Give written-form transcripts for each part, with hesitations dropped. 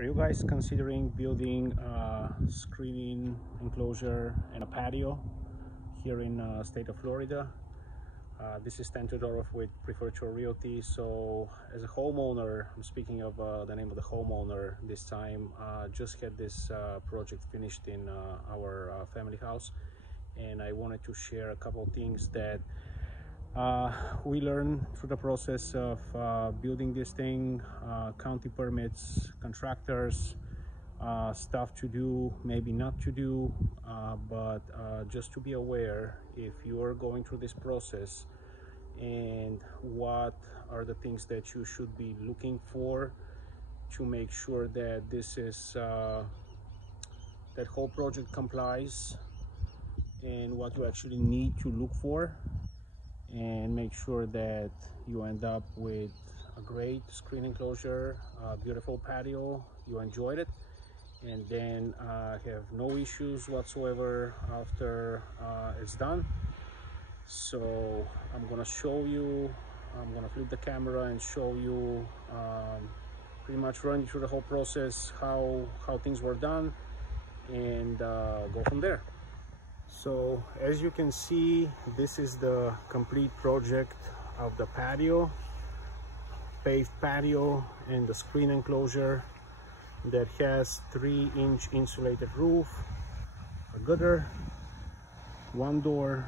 Are you guys considering building a screening enclosure and a patio here in state of Florida? This is Stan Todorov with Preferred Shore Realty. So as a homeowner, I'm speaking of the name of the homeowner this time, just had this project finished in our family house, and I wanted to share a couple of things that we learned through the process of building this thing, county permits, contractors, stuff to do, maybe not to do, but just to be aware if you are going through this process, and what are the things that you should be looking for to make sure that this is that whole project complies, and what you actually need to look for, and make sure that you end up with a great screen enclosure, a beautiful patio, you enjoyed it, and then have no issues whatsoever after it's done. So I'm gonna show you, I'm gonna flip the camera and show you, pretty much run you through the whole process, how things were done, and go from there. So as you can see, this is the complete project of the patio, paved patio, and the screen enclosure that has 3-inch insulated roof, a gutter, one door.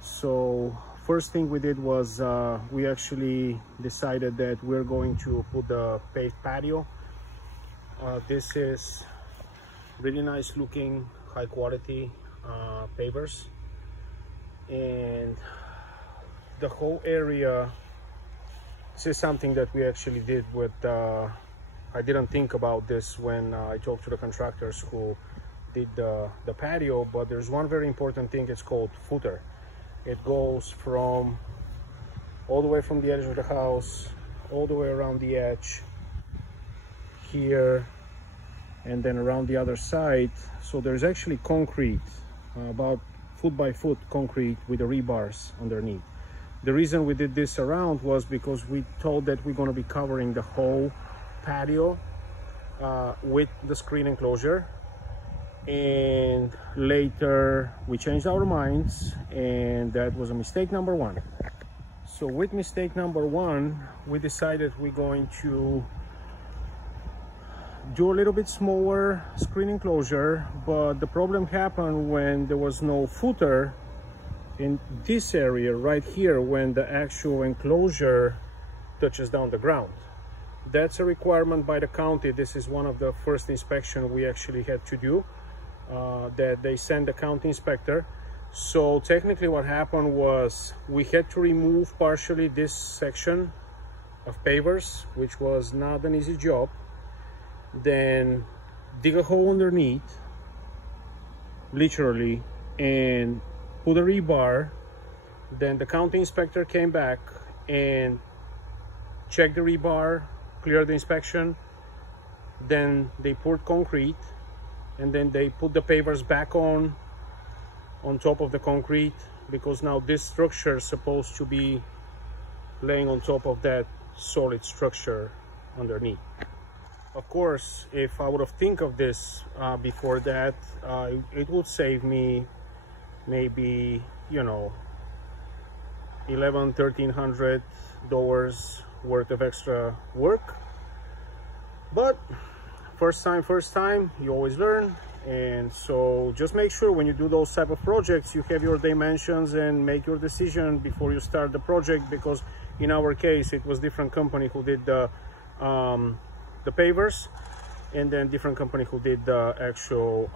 So first thing we did was we actually decided that we're going to put the paved patio. This is really nice looking, high quality pavers, and the whole area, this is something that we actually did with I didn't think about this when I talked to the contractors who did the patio, but there's one very important thing. It's called footer. It goes from all the way from the edge of the house all the way around the edge here, and then around the other side. So there's actually concrete, about foot by foot concrete with the rebars underneath. The reason we did this around was because we told that we're going to be covering the whole patio with the screen enclosure, and later we changed our minds, and that was a mistake number one. So with mistake number one, we decided we're going to do a little bit smaller screen enclosure, but the problem happened when there was no footer in this area right here when the actual enclosure touches down the ground. That's a requirement by the county. This is one of the first inspection we actually had to do, that they send the county inspector. So technically what happened was we had to remove partially this section of pavers, which was not an easy job, then dig a hole underneath, literally, and put a rebar. Then the county inspector came back and checked the rebar, cleared the inspection. Then they poured concrete, and then they put the pavers back on top of the concrete, because now this structure is supposed to be laying on top of that solid structure underneath. Of course, if I would have think of this before that, it would save me maybe, you know, $1,100–1,300 worth of extra work. But first time, you always learn. And so just make sure when you do those type of projects, you have your dimensions and make your decision before you start the project, because in our case, it was different company who did the pavers, and then different company who did the actual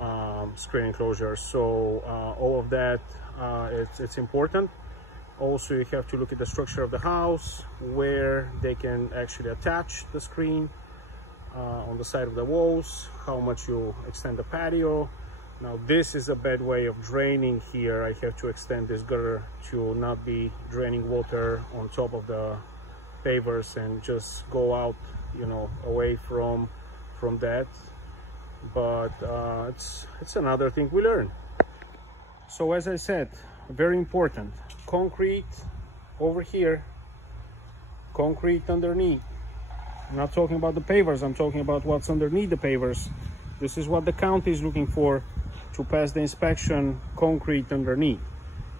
screen enclosure. So all of that, it's important. Also, you have to look at the structure of the house, where they can actually attach the screen, on the side of the walls, how much you extend the patio. Now this is a bad way of draining here. I have to extend this gutter to not be draining water on top of the pavers and just go out, you know, away from that. But it's another thing we learn. So as I said, very important, concrete over here, concrete underneath, I'm not talking about the pavers, I'm talking about what's underneath the pavers. This is what the county is looking for to pass the inspection, concrete underneath.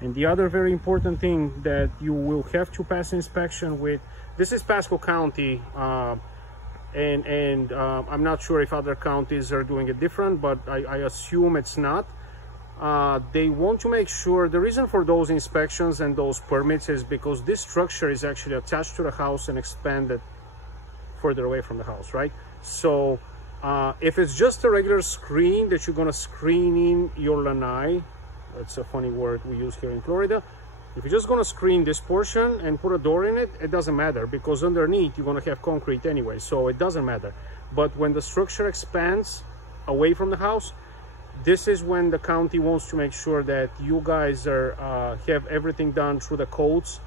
And the other very important thing that you will have to pass inspection with, this is Pasco County, and I'm not sure if other counties are doing it different, but I assume it's not. They want to make sure, the reason for those inspections and those permits is because this structure is actually attached to the house and expanded further away from the house, right? So if it's just a regular screen that you're going to screen in your lanai, that's a funny word we use here in Florida. If you're just going to screen this portion and put a door in it, it doesn't matter, because underneath you're going to have concrete anyway, so it doesn't matter. But when the structure expands away from the house, this is when the county wants to make sure that you guys are have everything done through the codes.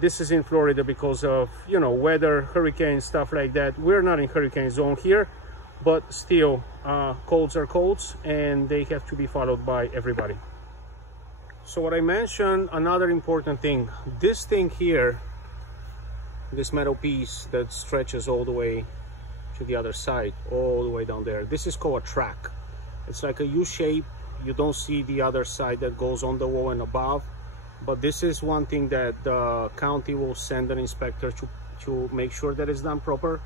This is in Florida because of, you know, weather, hurricanes, stuff like that. We're not in hurricane zone here, but still, codes are codes, and they have to be followed by everybody. So what I mentioned, another important thing, this thing here, this metal piece that stretches all the way to the other side, all the way down there, this is called a track. It's like a U shape. You don't see the other side that goes on the wall and above, but this is one thing that the county will send an inspector to make sure that it's done proper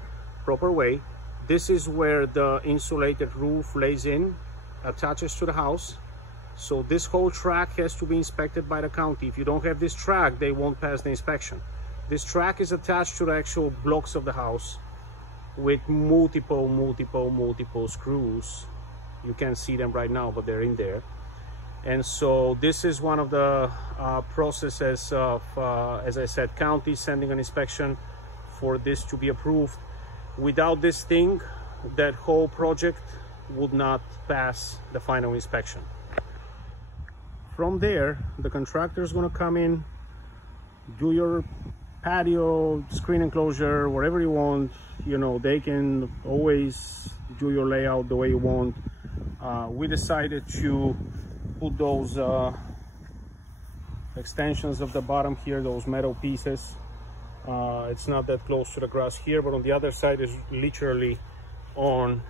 way. This is where the insulated roof lays in, attaches to the house. So this whole track has to be inspected by the county. If you don't have this track, they won't pass the inspection. This track is attached to the actual blocks of the house with multiple screws. You can't see them right now, but they're in there. And so this is one of the processes of, as I said, county sending an inspection for this to be approved. Without this thing, that whole project would not pass the final inspection. From there, the contractor is going to come in, do your patio, screen enclosure, whatever you want. You know, they can always do your layout the way you want. We decided to put those extensions of the bottom here, those metal pieces. It's not that close to the grass here, but on the other side is literally on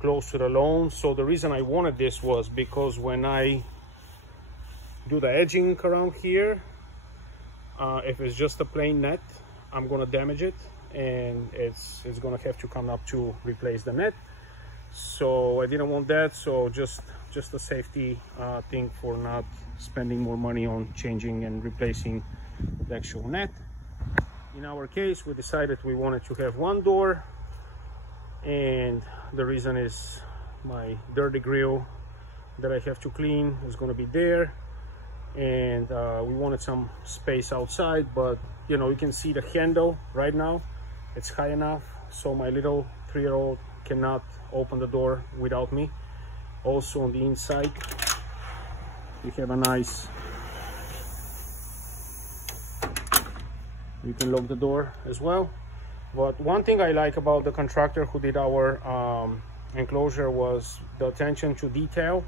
close to the lawn. So the reason I wanted this was because when I do the edging around here, if it's just a plain net, I'm gonna damage it, and it's gonna have to come up to replace the net. So I didn't want that, so just a safety thing for not spending more money on changing and replacing the actual net. In our case, we decided we wanted to have one door, and the reason is my dirty grill that I have to clean is going to be there, and we wanted some space outside, but you know, you can see the handle right now, it's high enough so my little 3-year-old cannot open the door without me. Also on the inside we have a nice, you can lock the door as well. But one thing I like about the contractor who did our enclosure was the attention to detail.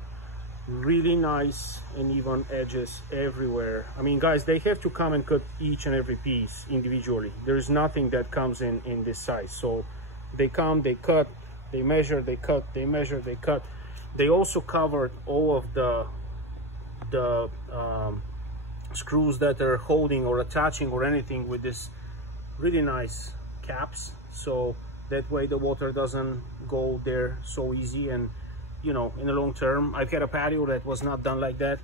Really nice and even edges everywhere. I mean, guys, they have to come and cut each and every piece individually. There is nothing that comes in this size. So they come, they cut, they measure, they cut, they measure, they cut. They also covered all of the screws that are holding or attaching or anything with this really nice caps, so that way the water doesn't go there so easy. And you know, in the long term, I've had a patio that was not done like that,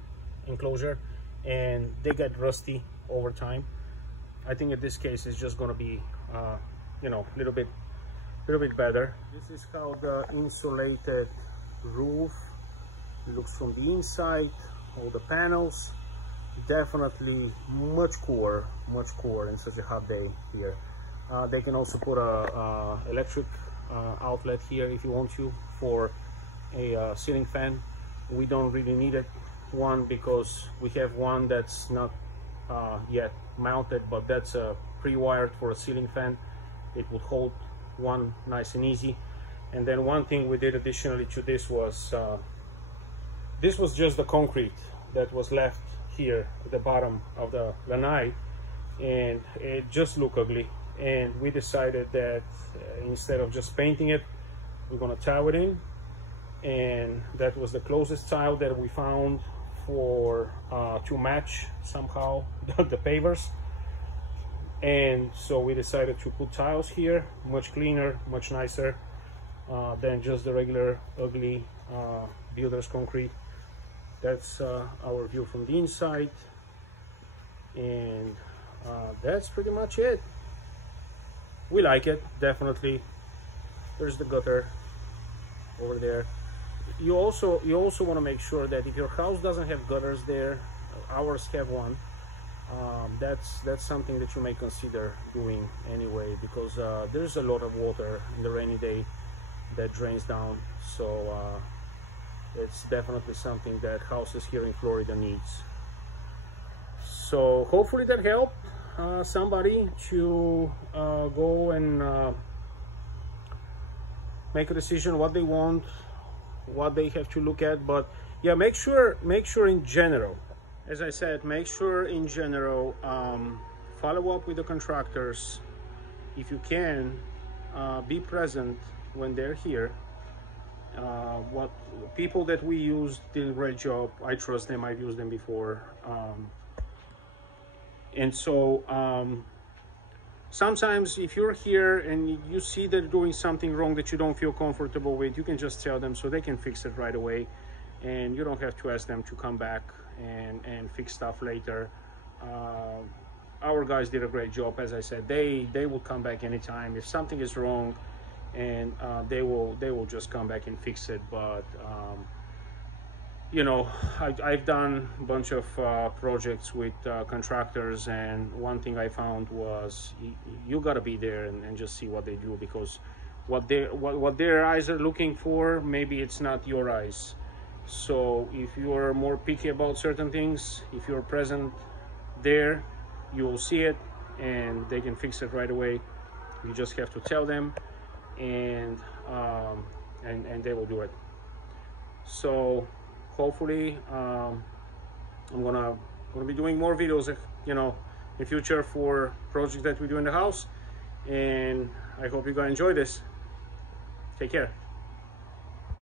enclosure, and they get rusty over time. I think in this case it's just going to be you know, a little bit better. This is how the insulated roof looks from the inside. All the panels, definitely much cooler in such a hot day here. They can also put a electric outlet here if you want to for a ceiling fan. We don't really need it one because we have one that's not yet mounted, but that's pre-wired for a ceiling fan. It would hold one nice and easy. And then one thing we did additionally to this was just the concrete that was left here at the bottom of the lanai, and it just looked ugly. and we decided that instead of just painting it, we're gonna tile it in, and that was the closest tile that we found for to match somehow the pavers. And so we decided to put tiles here, much cleaner, much nicer than just the regular ugly builder's concrete. That's our view from the inside, and that's pretty much it. We like it, definitely. There's the gutter over there. You also want to make sure that if your house doesn't have gutters there, ours have one, that's something that you may consider doing anyway, because there's a lot of water in the rainy day that drains down. So it's definitely something that houses here in Florida needs. So hopefully that helped somebody to go and make a decision what they want, what they have to look at. But yeah, make sure in general, as I said, make sure in general, follow up with the contractors if you can. Be present when they're here. What people that we used did a great job. I trust them. I've used them before. And so sometimes if you're here and you see they're doing something wrong that you don't feel comfortable with, you can just tell them so they can fix it right away, and you don't have to ask them to come back and fix stuff later. Our guys did a great job. As I said, they will come back anytime if something is wrong, and they will just come back and fix it. But you know, I've done a bunch of projects with contractors, and one thing I found was you got to be there and just see what they do, because what their eyes are looking for, maybe it's not your eyes. So if you're more picky about certain things, if you're present there, you will see it and they can fix it right away. You just have to tell them, and they will do it. So hopefully I'm gonna be doing more videos, you know, in future for projects that we do in the house, and I hope you guys enjoy this. Take care.